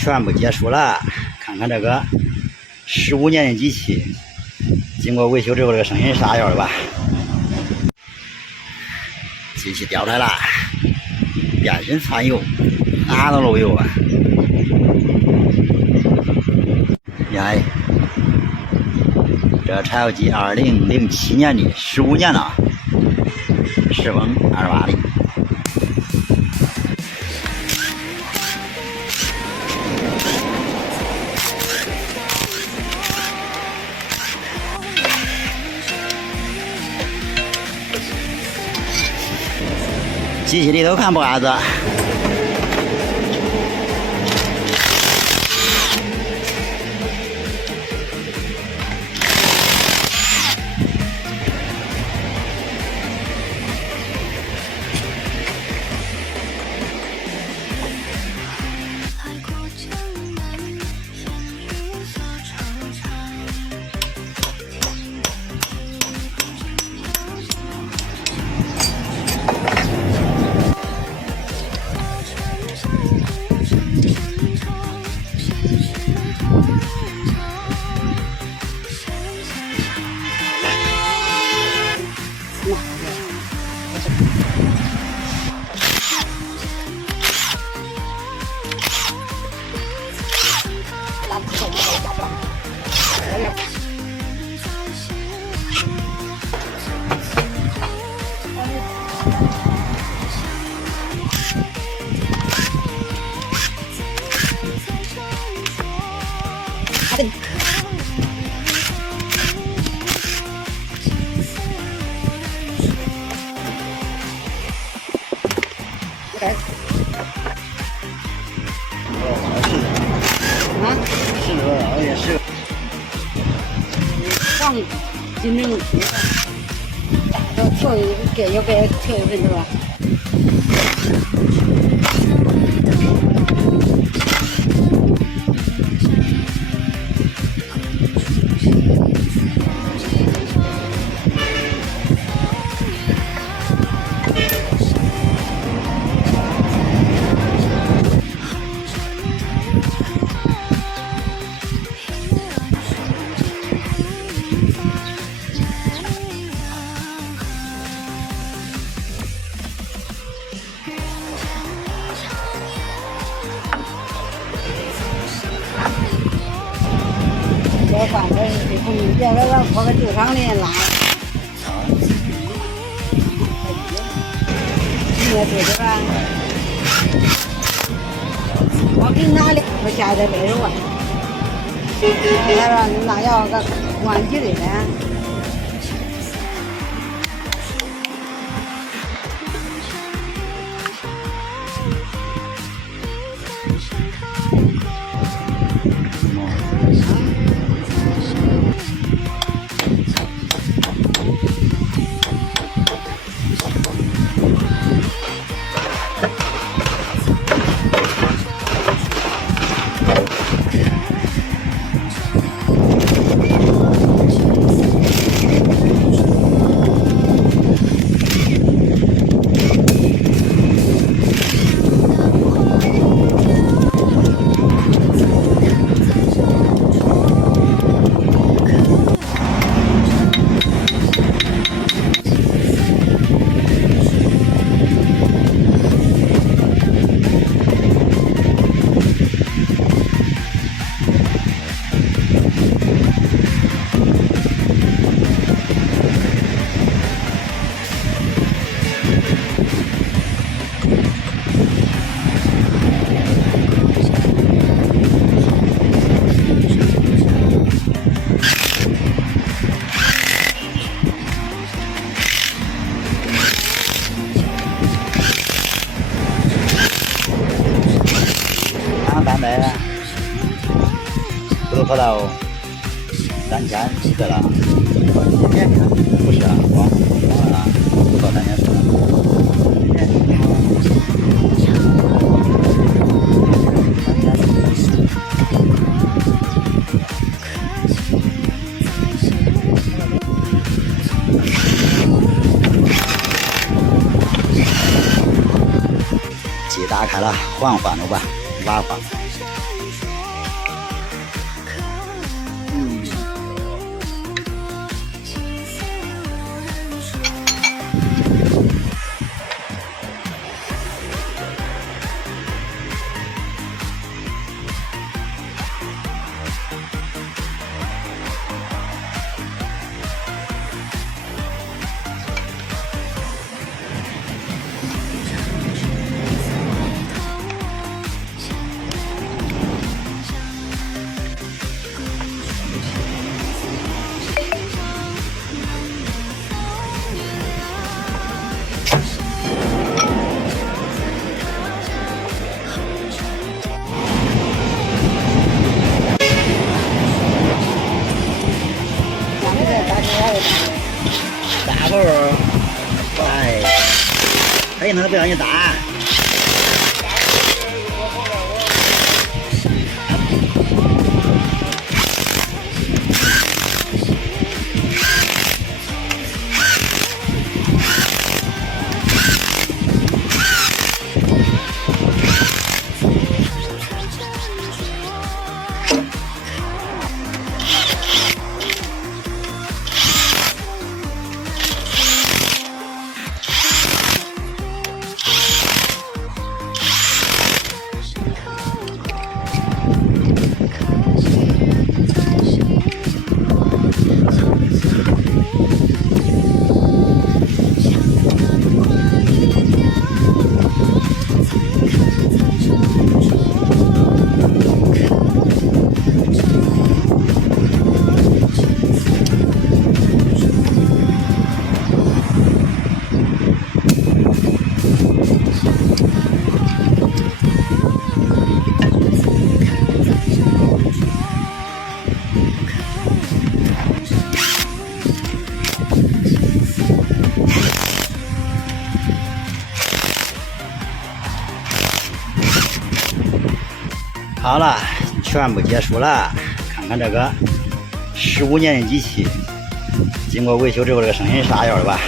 全部结束了。看看这个15年的机器，经过维修之后，这个声音是啥样的吧？机器掉出来了，变身窜油，哪都漏油啊！呀，这柴油机2007年的，15年了，10峰28力。机器里头看不啥子。放今天要调一个，要不要调一份是吧？要反正这空别要拖个地上的拉。你也对着吧？我给你拿2块钱的白肉啊。他说那要个关机的呢。300，不都跑到3000去了？不是啊，忘了，不到3000了。机打开了，缓缓了吧，拉缓。心疼的不小心打。好了，全部结束了。看看这个15年的机器，经过维修之后，这个声音是啥样的吧？